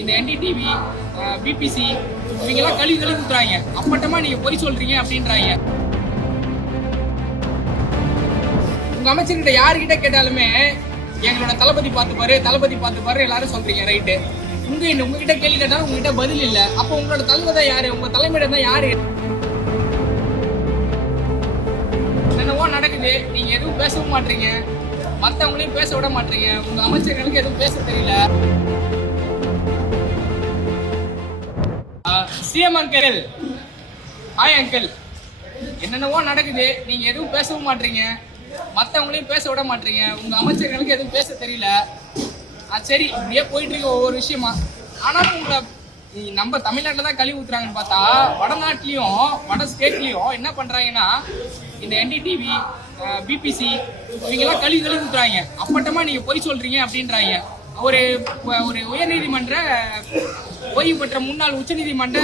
இந்த NDTV, BBC இவங்கெல்லாம் கழுவி கழுவி ஊத்துறாங்க. அப்பட்டமா நீங்க பொய் சொல்றீங்க அப்படின்றாங்க. உங்க அமைச்சர்கிட்ட யாருக்கிட்ட கேட்டாலுமே எங்களோட தளபதி பார்த்துப்பாரு எல்லாரும் சொல்றீங்க. ரைட்டு, உங்ககிட்ட கேள்வி கேட்டாலும் உங்ககிட்ட பதில் இல்லை. அப்போ உங்களோட தலைமை தான் யாரு? உங்க தலைமையிடம் தான் யாரு? என்னவோ நடக்குது, நீங்க எதுவும் பேசவும் மாட்டீங்க, மற்றவங்களையும் பேச விட மாட்டீங்க. உங்க அமைச்சர்களுக்கு எதுவும் பேச தெரியல. சிஎம் அங்கிள், ஹாய் அங்கிள், என்னென்னவோ நடக்குது, நீங்க எதுவும் பேசவும் மாட்டீங்க, மற்றவங்களையும் பேச விட மாட்டீங்க. உங்க அமைச்சர்களுக்கு எதுவும் பேச தெரியல. சரி, இப்படியே போயிட்டு இருக்கு ஒவ்வொரு விஷயமா. ஆனாலும் உங்களை நம்ம தமிழ்நாட்டில் தான் கழுவி ஊத்துறாங்கன்னு பார்த்தா, வடநாட்டிலையும் வட ஸ்டேட்லையும் என்ன பண்றாங்கன்னா இந்த என்டிடிவி, பிபிசி இவங்கெல்லாம் கழுவி கழுவி ஊத்துறாங்க. அப்பட்டமா நீங்க பொய் சொல்றீங்க அப்படின்றாங்க. ஒரு உயர்நீதிமன்ற ஓய்வு பெற்ற முன்னாள் உச்சநீதிமன்ற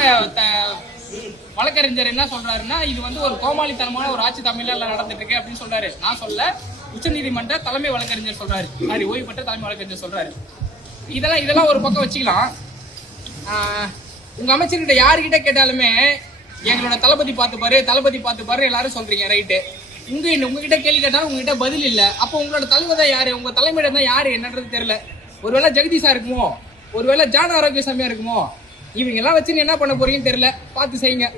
வழக்கறிஞர் என்ன சொல்றாருன்னா, இது வந்து ஒரு கோமாளித்தனமான ஒரு ஆட்சி தமிழ்நாட்டில் நடந்துட்டு இருக்கு அப்படின்னு சொல்றாரு. நான் சொல்ல, உச்சநீதிமன்ற தலைமை வழக்கறிஞர் சொல்றாரு, ஓய்வு பெற்ற தலைமை வழக்கறிஞர் சொல்றாரு. இதெல்லாம் ஒரு பக்கம் வச்சுக்கலாம். உங்க அமைச்சர்கிட்ட யாருக்கிட்ட கேட்டாலுமே எங்களோட தளபதி பார்த்துப்பாரு எல்லாரும் சொல்றீங்க. ரைட்டு, உங்ககிட்ட கேள்வி கேட்டாலும் உங்ககிட்ட பதில் இல்லை. அப்போ உங்களோட தலைமை தான் யாரு? உங்க தலைமையிடம் தான் யாரு என்னன்றது தெரியல. ஒருவேளை ஜெகதீஷா இருக்குமோ, ஒருவேளை ஜான ஆரோக்கிய சாமியா இருக்குமோ, இவங்க எல்லாம் வச்சு என்ன பண்ண போறீங்கன்னு தெரியல. பார்த்து செய்யுங்க.